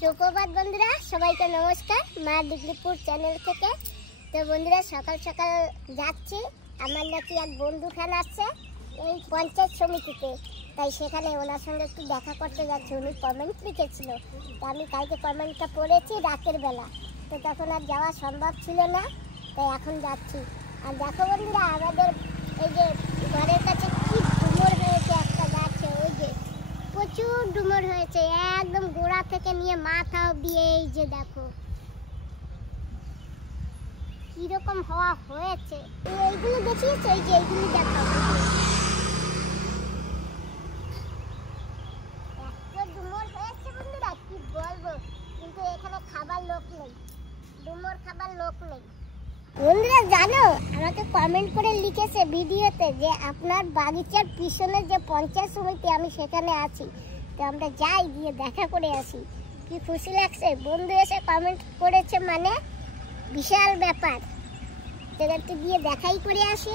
সুপ্রভাত বন্ধুরা, সবাইকে নমস্কার মা ডিগ্রিপুর চ্যানেল থেকে। তো বন্ধুরা, সকাল সকাল যাচ্ছি, আমার নাকি এক বন্ধু খান আসছে এই পঞ্চায়েত সমিতিতে, তাই সেখানে ওনার সঙ্গে একটু দেখা করতে যাচ্ছি। উনি কমেন্ট লিখেছিল, তো আমি কালকে কমেন্টটা পড়েছি রাতের বেলা, তো তখন আর যাওয়া সম্ভব ছিল না, তাই এখন যাচ্ছি। আর দেখো বন্ধুরা, আমাদের এই যে ঘরের কাছে কি ডুমুর হয়েছে একটা গাছে, ওই যে প্রচুর ডুমুর হয়েছে, একদম গোড়া থেকে নিয়ে মাথা অব্দি। এই যে দেখো কিরকম হওয়া হয়েছে, এইগুলো দেখিয়েছে, এই যে এইগুলো দেখো, এত ডুমুর হয়েছে বন্ধুরা কি বলবো। কিন্তু এখানে খাবার লোক নেই, ডুমুর খাবার লোক নেই। বন্ধুরা জানো, আমাকে কমেন্ট করে লিখেছে ভিডিওতে যে আপনার বাগিচার পিছনে যে পঞ্চায়েত সমিতি, আমি সেখানে আছি, তো আমরা যাই, গিয়ে দেখা করে আসি। কি খুশি লাগছে, বন্ধু এসে কমেন্ট করেছে, মানে বিশাল ব্যাপার। একটু গিয়ে দেখাই করে আসি।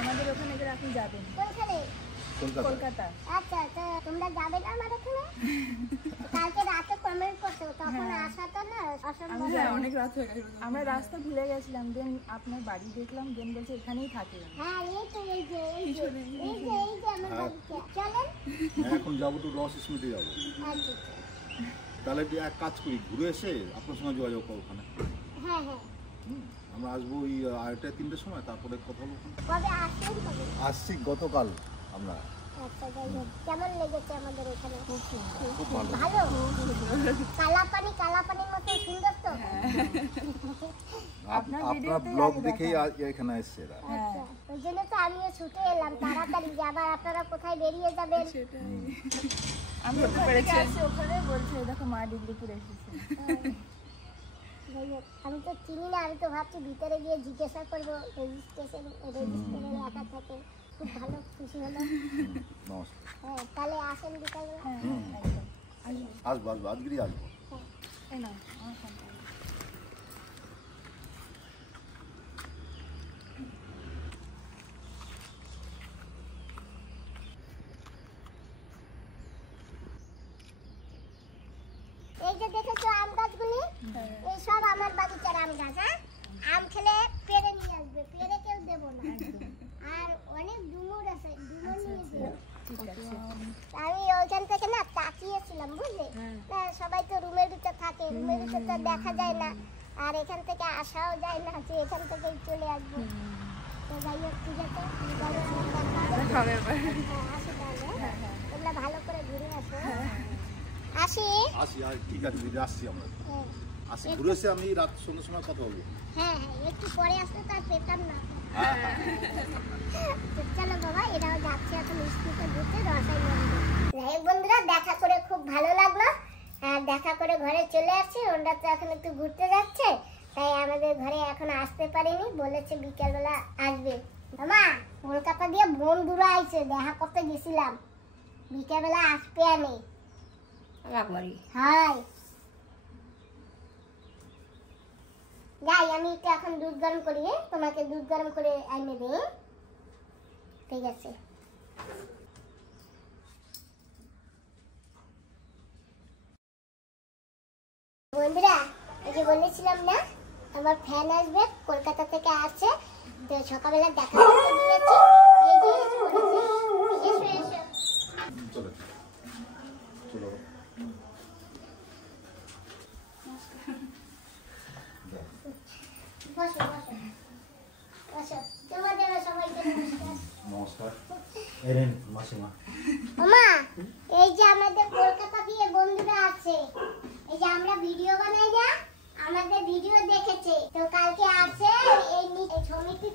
আমাদের ওখানে গেলে আপনি যাবেন কলকাতা। আচ্ছা, তো তোমরা যাবে না আমার ওখানে? কালকে রাতে কমেন্ট করছো, তখন আসা তো না অসম্ভব। অনেক রাত হয়ে গেছে, আমরা রাস্তা ভুলে গেছিলাম, দেন আপনার বাড়ি দেখলাম, দেন বলছে এখানেই থাকে। হ্যাঁ, এই তো এই যে আমার বাড়িতে। চলেন এখন যাবো তো রস স্মৃতি যাবো। আচ্ছা, তাহলে এক কাজ করি, ঘুরে এসে আপনার সঙ্গে যোগাযোগ করবো ওখানে। হ্যাঁ হ্যাঁ, আমরা আসবো ওই 2:30-3টের সময়, তারপরে কথা বলবো। কবে আসলেন কবে? আসছি গতকাল আমরা। আচ্ছা, যাই হোক, কেমন লেগেছে আমাদের এখানে? খুব ভালো। ভালো, কালাপানির মতো সুন্দর তো। আপনার ব্লগ দেখেই এখানে এসছে এরা। আচ্ছা, ওই জন্য তো আমিও ছুটে এলাম তাড়াতাড়ি, যে আবার আপনারা কোথায় বেরিয়ে যাবেন। আমি তো পেরেছি ওখানে, বলছে দেখো মা ডিগ্রিপুর এসেছে। যাই হোক, আমি তো চিনি না, আমি তো ভাবছি ভিতরে গিয়ে জিজ্ঞাসা করবো রেজিস্ট্রেশনে লেখা থাকে। খুব ভালো, খুশি হলো। নমস্কার। হ্যাঁ, তাহলে আসেন বিকালে। আসবো আজকেরই আসবো। এই নাও আমার ফোনটা। এই যে দেখেছো আম গাছগুলি, এই সব আমার বাগিচার আম গাছ। হ্যাঁ, আম খেলে পেরে নিয়ে আসবে, পেরে কেউ দেবো না। আর অনেক ডুমুর আছে, ডুমুর নিয়ে দিও। আমি ওইখান থেকে না তাকিয়েছিলাম, বুঝলে, সবাই তো রুমের ভিতর থাকে, রুমের ভিতর তো দেখা যায় না, আর এখান থেকে আসাও যায় না, যে এখান থেকেই চলে আসবো। তো যাই হোক, ঠিক আছে, আসি তাহলে। তোমরা ভালো করে ঘুরে আসো। আসি, আর ঠিক আছে দিদি, আসছি আমরা। আসি, ঘুরে এসে আমি রাত সন্ধ্যার সময় কথা বলবো। হ্যাঁ হ্যাঁ, একটু পরে আসলে তার পেতাম না। চলো বাবা, এরাও যাচ্ছে এখন স্কুলে ঘুরতে, রসাই যাই বন্ধুরা, দেখা করে খুব ভালো লাগলো। আর দেখা করে ঘরে চলে আসছি, ওরা তো এখন একটু ঘুরতে যাচ্ছে, তাই আমাদের ঘরে এখন আসতে পারিনি, বলেছে বিকেলবেলা আসবে। মামা, কলকাতা দিয়ে বন্ধুরা আইছে, দেখা করতে গেছিলাম, বিকেলবেলা আসবে আমি। হাই, যাই, আমি একটু এখন দুধ গরম করি, তোমাকে দুধ গরম করে এনে দিই। ঠিক আছে। বন্ধুরা, এই যে বলেছিলাম না, আমার ফ্যান আসবে, কলকাতা থেকে আসছে, তো সকালবেলা দেখা করতে দিয়েছি। এই যে এসো। চলো চলো। বসো, তোমাদের সবাইকে নমস্কার। মামা, এই যে আমাদের কলকাতা দিয়ে বন্ধুরা আছে, এই যে আমরা ভিডিও বানাই না, আমাদের ভিডিও দেখেছে, তো কালকে আছে এই সমিতির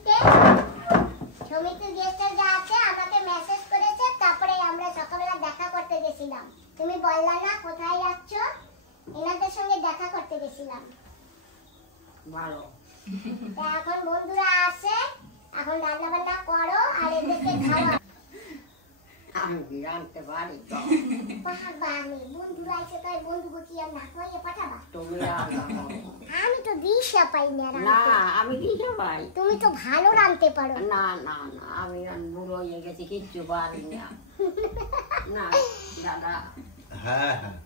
গেস্টে যা আছে, আমাকে মেসেজ করেছে, তারপরে আমরা সকালবেলা দেখা করতে গেছিলাম। তুমি বললা না কোথায় যাচ্ছ, এনাদের সঙ্গে দেখা করতে গেছিলাম। ভালো, এখন বন্ধুরা আসে, এখন রান্না বান্না করো আর এদেরকে খাওয়া। আমি কি জানতে পারি তো পাঠাবা আমি বন্ধুরা এসে তাই বন্ধুকে কি আর না খাইয়ে পাঠাবা তুমি রান্না করো। আমি তো দিশা পাই না না রান্না আমি দিতে পারি তুমি তো ভালো রাঁধতে পারো না না না আমি বুড়ো হয়ে গেছি কিচ্ছু পারি না না দাদা হ্যাঁ হ্যাঁ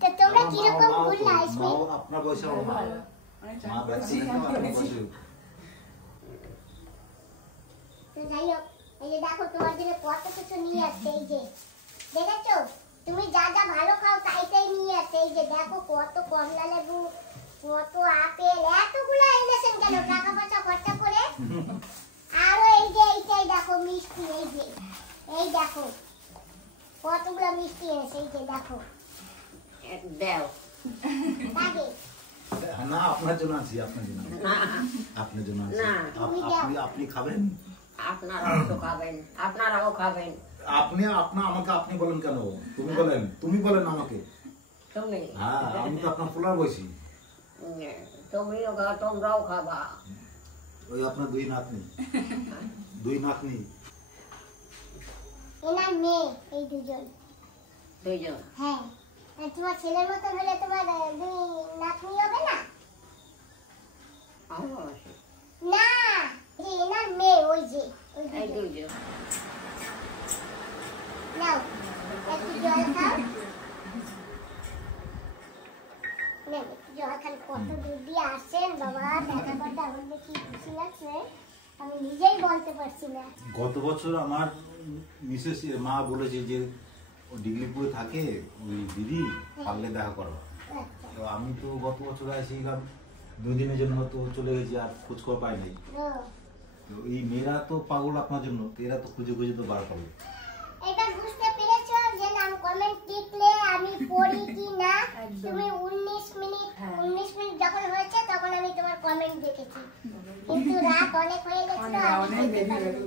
তো তোমরা কি রকম মাও- বললা আইসমি মাও আপনার বয়সে আমার মা মা ব্যক্তি আপনার বয়সে তো যাই হোক এই যে দেখো তোমার জন্য কত কিছু নিয়ে আসছে এই যে দেখেছো তুমি যা যা ভালো খাও তাই তাই নিয়ে আসছে এই যে দেখো কত কমলা লেবু কত আপেল এতগুলো এনেছেন কেন টাকা পয়সা খরচা করে আরো এই যে এইটাই দেখো মিষ্টি এই দেখো কতগুলো মিষ্টি এনেছে এই যে দেখো দেও লাগে না আপনার জন্য আছি আপনার জন্য না আপনার জন্য আছি না। আপনি আপনি খাবেন আপনারাও তো খাবেন আপনারাও খাবেন আপনি আমাকে আপনি বলেন কেন তুমি বলেন আমাকে তুমি হ্যাঁ আমি তো আপনার ফুলার বয়সী তুমিও তোমরাও খাবা ওই আপনার দুই নাতনি এনার মেয়ে এই দুজন দুইজন হ্যাঁ আর তোমার ছেলের মতন হলে তোমার দুই নাতনি হবে না অবশ্যই। না এই এনার মেয়ে ওই যে ওই এই দুজন। দুইজন নাও একটু জল খাও নেন একটু জল খান কত দূর দিয়ে আসছেন বাবা দেখা করতে আমার দেখি খুশি লাগছে আমি নিজেই বলতে পারছি না গত বছর আমার মিসেস মা বলেছে যে ডিগ্রিপুরে থাকে ওই দিদি পারলে দেখা করো আচ্ছা তো আমি তো গত বছর আসছিলাম 2 দিনের জন্য হয়তো চলে গেছি আর খোঁজ খবর পাই নাই ও, তো এই মেয়েরা তো পাগল আপনার জন্য তো এরা তো খুঁজে খুঁজে তো বার পাবে এটা বুঝতে পেরেছো যে নাম কমেন্ট লিখলে আমি পড়ি কি না তুমি 19 মিনিট যখন হয়েছে তখন আমি তোমার কমেন্ট দেখেছি কিন্তু রাত অনেক হয়ে গেছিল আমি যেতে পারিনি।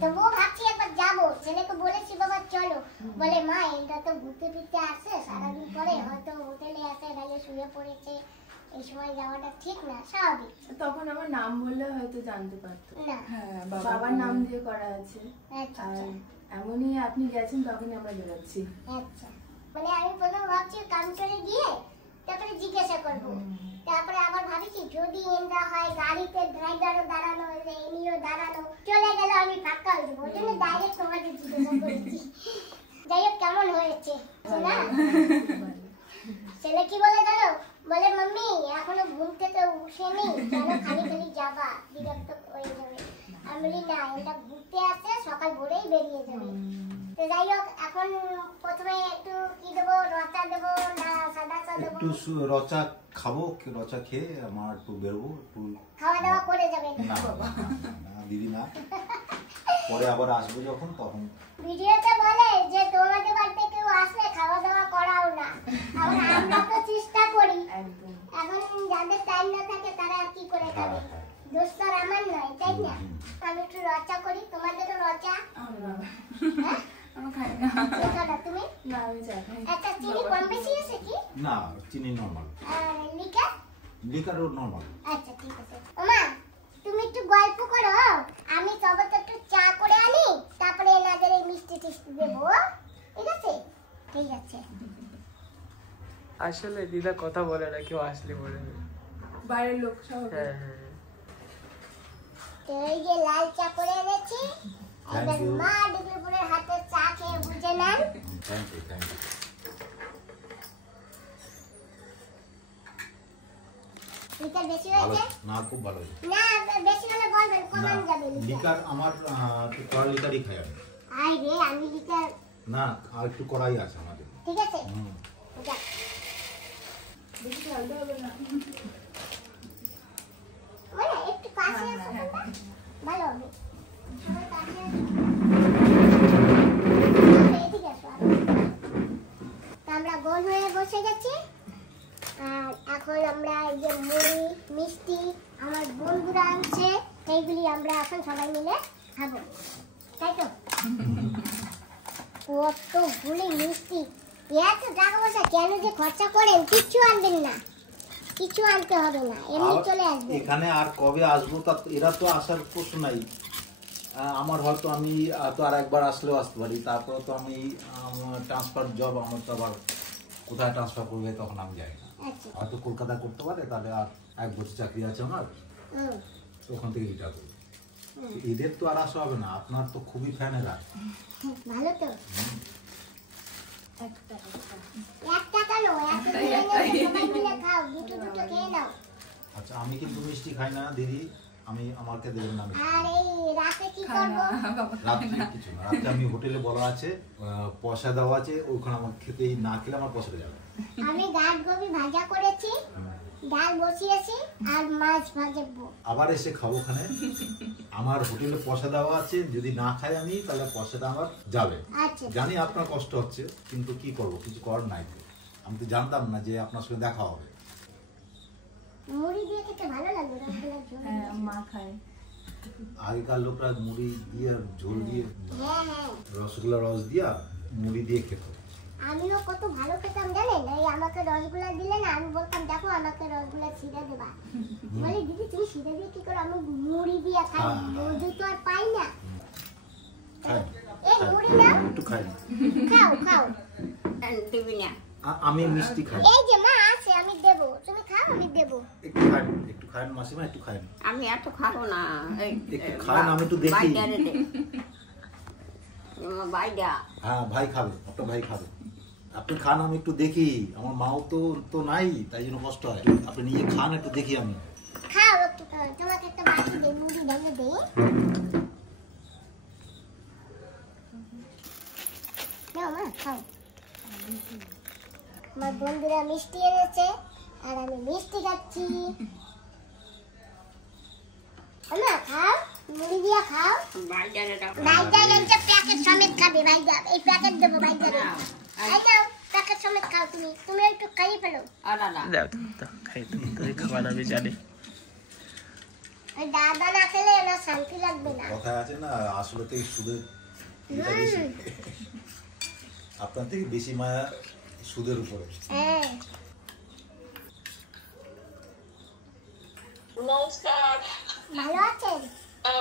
তবুও ভাবছি একবার যাবো ছেলেকে বলেছি বাবা চলো বলে মা এটা তো ঘুরতে ফিরতে আসে সারাদিন পরে হয়তো হোটেলে আসে নাহলে শুয়ে পড়েছে এই সময় যাওয়াটা ঠিক না স্বাভাবিক তখন আমার নাম বললে হয়তো জানতে পারতো না হ্যাঁ বাবার নাম দিয়ে করা আছে আচ্ছা আর আচ্ছা এমনই আপনি গেছেন তখনই আমরা বেরোচ্ছি আচ্ছা মানে আমি প্রথম ভাবছি কাউন্টারে গিয়ে তারপরে জিজ্ঞাসা করবো তারপরে আবার ভাবছি যদি এনরা হয় গাড়িতে ড্রাইভারও দাঁড়ানো এনিও দাঁড়ানো চলে গেল আমি ফাঁকা হয়ে যাবো ওই জন্য ডাইরেক্ট তোমাকে জিজ্ঞাসা করেছি যাই হোক কেমন হয়েছে না ছেলে কি বলে জানো বলে মাম্মি এখনো ঘুম থেকে উঠেনি কেন খালি খালি যাবা বিরক্ত হয়ে যাবে আমি বলি না এটা ঘুরতে আসছে সকাল ভোরেই বেরিয়ে যাবে তো যাই হোক এখন প্রথমে একটু কি দেবো রচা দেবো না সাদা চা দেবো একটু রচা খাবো রচা খেয়ে আমার একটু বেরোবো একটু খাওয়া দাওয়া করে যাবে না না দিদি না পরে আবার আসবো যখন তখন ভিডিওতে বলে যে তোমাদের বাড়িতে কেউ আসলে খাওয়া দাওয়া করাও না আবার আমরা তো চেষ্টা করি একদম এখন যাদের টাইম না থাকে তারা আর কি করে খাবে দোষ তো আর আমার নয় তাই না আমি একটু রচা করি তোমাদেরও রচা হ্যাঁ আমার খাই না রচাটা তুমি না আমি চা খাই একটা চিনি কম বেশি আছে কি না চিনি নর্মাল আর লিকার লিকারও নর্মাল আচ্ছা ঠিক আছে ওমা তুমি একটু গল্প করো আমি তবে তো একটু চা করে আনি তারপরে এনাদের এই মিষ্টি টিষ্টি দেবো ঠিক আছে ঠিক আছে আসলে দিদা কথা বলে না কেউ আসলে বলে না। বাইরের লোক সব হ্যাঁ হ্যাঁ তো এই যে লাল চা করে এনেছি Thank এবার you. মা ডিগ্রিপুরের হাতে চা খেয়ে বুঝে নেন থ্যাংক ইউ লিকার বেশি ভালো হয়েছে না খুব ভালো হয়েছে না বেশি হলে বলবেন না কমান যাবে লিকার লিকার আমার একটু কড়া লিকারই খাই আমি আই রে আমি লিকার না আর একটু কড়াই আছে আমাদের ঠিক আছে হুম। যাক বেশি ঢালতে হবে না মানে একটু কাছে আসো তোমরা। ভালো হবে সবাই কাছে আসো। এদিকে আসো আরো। তা আমরা গোল হয়ে বসে গেছি আর এখন আমরা এই যে মুড়ি মিষ্টি আমার বন্ধুরা আনছে এইগুলি আমরা এখন সবাই মিলে খাবো তাই তো কতগুলি মিষ্টি এত টাকা পয়সা কেন যে খরচা করেন কিচ্ছু আনবেন না কিছু আনতে হবে না এমনি আর চলে আসবে এখানে আর কবে আসবো তা এরা তো আসার প্রশ্ন নাই আমার হয়তো আমি তো আর একবার আসলেও আসতে পারি, তারপর তো আমি ট্রান্সফার জব আমার তো আবার কোথায় ট্রান্সফার করবে তখন আমি যাই না। আচ্ছা হয়তো কলকাতা করতে পারে, তাহলে আর 1 বছর চাকরি আছে আমার, হুম, ওখান থেকে রিটায়ার করবো। এদের তো আর আসা হবে না, আপনার তো খুবই ফ্যান এরা। ভালো তো। একটা কেন সবাই মিলে খাও, দুটো দুটো খেয়ে নাও। আচ্ছা আমি কিন্তু মিষ্টি খাই না দিদি, আমি আমাকে দেবেন না মিষ্টি। আর এই রাতে কি করবো? রাত্রে কিছু না, রাত্রে আমি হোটেলে বলা আছে, পয়সা দেওয়া আছে, ওখানে আমার খেতেই না খেলে আমার পয়সা যাবে। আমি গাছ গোবি ভাজা করেছি, ডাল বসিয়েছি আর মাছ ভাজবো। আবার এসে খাবো ওখানে, আমার হোটেলে পয়সা দেওয়া আছে, যদি না খাই আমি তাহলে পয়সাটা আমার যাবে। আচ্ছা জানি আপনার কষ্ট হচ্ছে, কিন্তু কি করবো, কিছু করার নাই তো। আমি তো জানতাম না যে আপনার সঙ্গে দেখা হবে। মুড়ি দিয়ে খেতে ভালো লাগবে, রসগোল্লার ঝোল। হ্যাঁ মা খায়। আগেকার লোকরা মুড়ি দিয়ে আর ঝোল দিয়ে, হ্যাঁ হ্যাঁ, রসগোল্লা রস দিয়া মুড়ি দিয়ে খেত। আমিও কত ভালো খেতাম জানেন। এই আমাকে রসগোল্লা দিলে না, আমি বলতাম দেখো আমাকে রসগোল্লা ছিঁড়ে দেবা। বলে দিদি তুমি ছিঁড়ে দিয়ে কি করো? আমি মুড়ি দিয়ে খাই, রোজু তো আর পাই না। খাই এই মুড়ি নাও, একটু খাই, খাও খাও। দিবি না আমি মিষ্টি খাই। এই যে মা আছে, আমি দেবো, তুমি খাও আমি দেবো। একটু খাই মাসিমা, একটু খাই। আমি এত খাবো না। একটু খান, আমি একটু দেখি। বাইডা হ্যাঁ ভাই খাবে, আপনার ভাই খাবে, আপনি খান, আমি একটু দেখি। আমার মাও তো নাই, তাই জন্য কষ্ট হয়। আপনি নিজে খান, একটু দেখি আমি। খাও একটু খাও, তোমাকে একটা বাটি দিয়ে মুড়ি ভেঙে দিই। নাও মা খাও। আমার বন্ধুরা মিষ্টি এনেছে আর আমি মিষ্টি খাচ্ছি। মা খাও, মুড়ি দিয়ে খাও। বাইডারে দাও। ভাইজান এই প্যাকেট সমেত খাবে, ভাইজান এই প্যাকেট দেবো ভাইজান। এই যাও প্যাকেট সমেত খাও, তুমি একটু খাইয়ে ফেলো। আলাদা দাও তো খাই তুই খাওয়া না বেচারি। ওই দাদা না খেলে না শান্তি লাগবে না। কথায় আছে না, আসলে থেকে সুদের এটা বেশি। আপনার থেকে বেশি মায়া সুদের উপরে। হ্যাঁ নমস্কার। ভালো আছেন?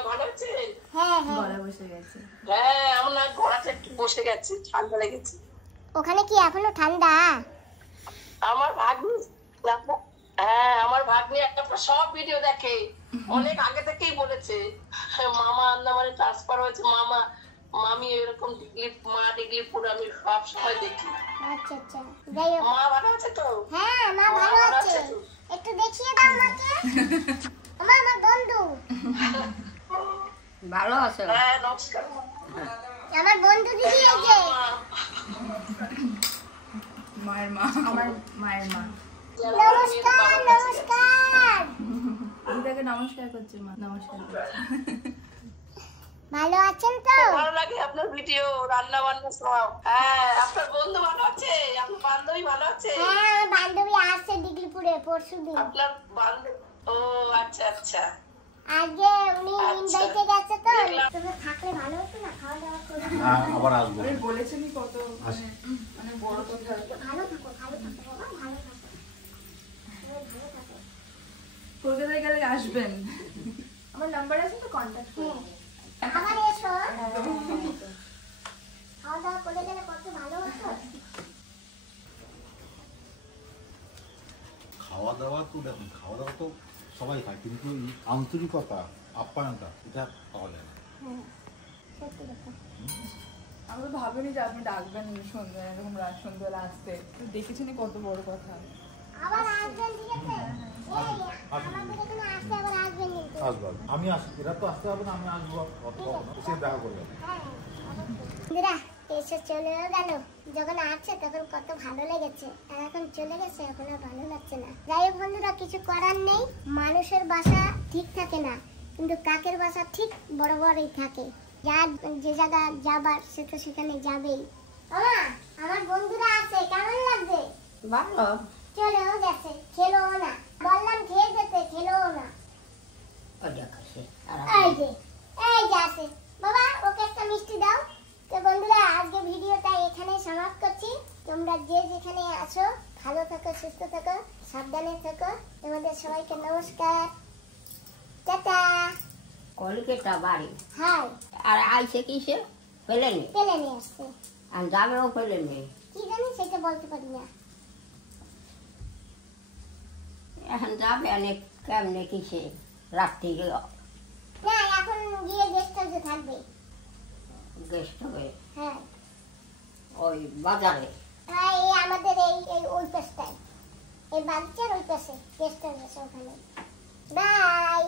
ভালো আছেন? হ্যাঁ হ্যাঁ। গলা বসে গেছে। হ্যাঁ আমার গলাটা একটু বসে গেছে, ঠান্ডা লেগেছে। ওখানে কি এখনো ঠান্ডা? আমার ভাগ্নি, হ্যাঁ আমার ভাগ্নি একটা সব ভিডিও দেখে, অনেক আগে থেকেই বলেছে মামা আন্দামানে ট্রান্সফার হয়েছে, মামি এরকম ডিগলিপুর আমি সব সময় দেখি। আচ্ছা আচ্ছা, যাই হোক। মা ভালো আছে তো? হ্যাঁ মা ভালো আছে। একটু দেখিয়ে দাও মাকে। আমার বন্ধু। ভালো আছে। হ্যাঁ নমস্কার। আমার বন্ধু দিদি এই যে। মায়ের মা, আমার মায়ের মা। নমস্কার নমস্কার। দিদাকে নমস্কার করছে মা, নমস্কার করছে। ভালো আছেন তো? ভালো লাগে আপনার ভিডিও, রান্না বান্না সব। হ্যাঁ আপনার বন্ধু ভালো আছে? আপনার বান্ধবী ভালো আছে? হ্যাঁ আমার বান্ধবী আসছে ডিগ্রিপুরে পরশুদিন। আপনার বান্ধবী, ও আচ্ছা আচ্ছা। আজকে উনি ইনভাইটে গেছে তো, তুমি থাকলে ভালো হতো না, খাওয়া দাওয়া করে। আবার আসবো। আমি বলেছেনই কত মানে বড় কথা। ভালো থাকো বাবা, ভালো থাকো। ভালো থাকো। কলকাতায় গেলে আসবেন, আমার নাম্বার আছে তো, কন্ট্যাক্ট করুন। আবার এসো। খাওয়া দাওয়া করে গেলে কত ভালো হতো। খাওয়া দাওয়া তো দেখুন, খাওয়া দাওয়া তো সবাই খায়, কিন্তু এই আন্তরিকতা, আপ্যায়নতা এটা পাওয়া যায় না। সত্যি কথা। আমি তো ভাবিনি যে আপনি ডাকবেন সন্ধ্যা, এরকম রাত সন্ধ্যাবেলা আসতে। তো দেখেছেন কত বড় কথা। আবার আসবেন, ঠিক আছে? আমাদের এখানে আসতে আবার আসবেন কিন্তু। আসবো, আমি আসবো, এরা তো আসতে হবে না, আমি আসবো, এসে দেখা করে যাবো। বন্ধুরা এসে চলেও গেল, যখন আছে তখন কত ভালো লেগেছে, আর এখন চলে গেছে এখন আর ভালো লাগছে না। যাই হোক বন্ধুরা, কিছু করার নেই, মানুষের বাসা ঠিক থাকে না, কিন্তু কাকের বাসা ঠিক বরাবরই থাকে। যার যে জায়গা যাবার সে তো সেখানে যাবেই। মামা আমার বন্ধুরা আছে, কেমন লাগছে? ভালো। চলেও গেছে, খেলোও না, বললাম খেয়ে যেতে, খেলোও না। এই যে আছে বাবা, ওকে একটা মিষ্টি দাও। তো বন্ধুরা আজকে ভিডিওটা এখানে সমাপ্ত করছি। তোমরা যে যেখানে আছো ভালো থাকো, সুস্থ থাকো, সাবধানে থাকো। তোমাদের সবাইকে নমস্কার, টাটা। কলিকেটা বাড়ি। হ্যাঁ আর আইসে কিসে? পেলেনি। প্লেনে আসছে। আর যাবেও পেলেনি। কি জানি সেটা বলতে পারি না। এখন যাবে অনেক কেমনে কিসে রাত্রি না এখন গিয়ে গেস্ট হাউসে থাকবে। গেস্ট হবে হ্যাঁ ওই বাজারে। হ্যাঁ এই আমাদের এই ওই পাশটায়, এই বাচ্চার ওই পাশে গেস্ট হাউস আছে ওখানে। বাই।